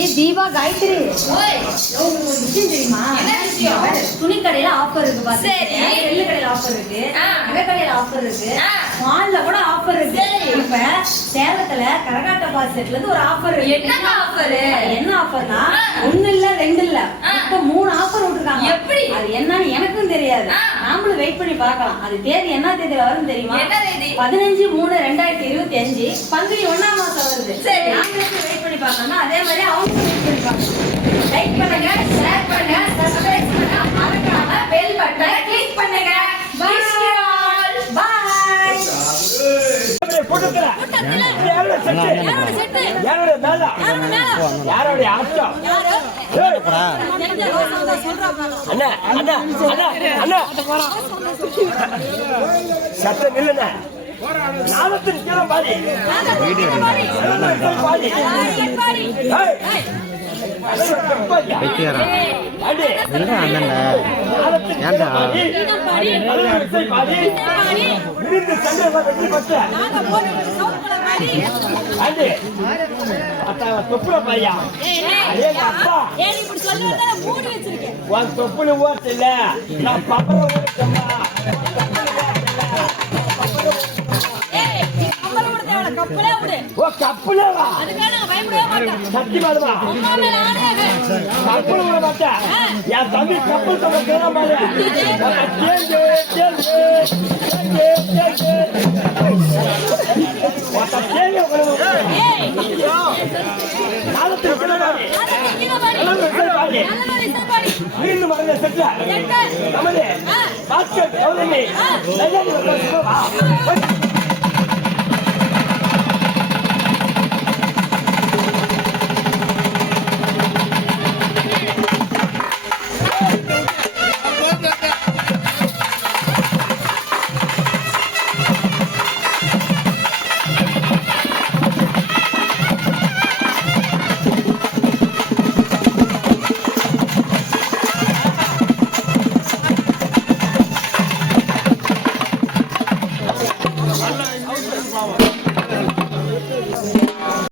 ஏ தீபா காயத்ரி தெரியுமா துணி கடையில ஆஃபர் இருக்கு பாத்து கடையில ஆஃபர் இருக்கு நகை கடையில ஆஃபர் இருக்கு மால்ல கூட ஆஃபர் இருக்கு இப்ப சேலத்துல கரகாட்ட பாஸ்கெட்ல இருந்து ஒரு ஆஃபர் என்ன ஆஃபர் என்ன ஆஃபர்னா ஒண்ணு இல்ல ரெண்டு இல்ல இப்ப மூணு ஆஃபர் விட்டுருக்காங்க எப்படி அது என்னன்னு எனக்கும் தெரியாது நாமளும் வெயிட் பண்ணி பாக்கலாம் அது தேதி என்ன தேதியில வரும் தெரியுமா பதினஞ்சு மூணு ரெண்டாயிரத்தி இருபத்தி அஞ்சு பங்குனி ஒன்னாம் மாசம் சொன்னோம் அதே மாதிரி அவங்க செஞ்சுருக்காங்க லைக் பண்ணுங்க ஷேர் பண்ணுங்க சப்ஸ்கிரைப் பண்ணுங்க மறக்காம பெல் பட்டனை கிளிக் பண்ணுங்க யாரோடைய ஆட்டம் நாதத்தின் கீழே பாடி தொப்புல பையா தொப்புல ஓட்டில நான் பப்பல ஓட்டுமா தப்புலவா சத்தியமாடுவா தப்புல விட மாட்டேன் என் தம்பி தப்பு சொல்ல கேட்க மாட்டேன் மீண்டும் மகனை செட்டில் நமது பாஸ்கெட் எவ்வளவு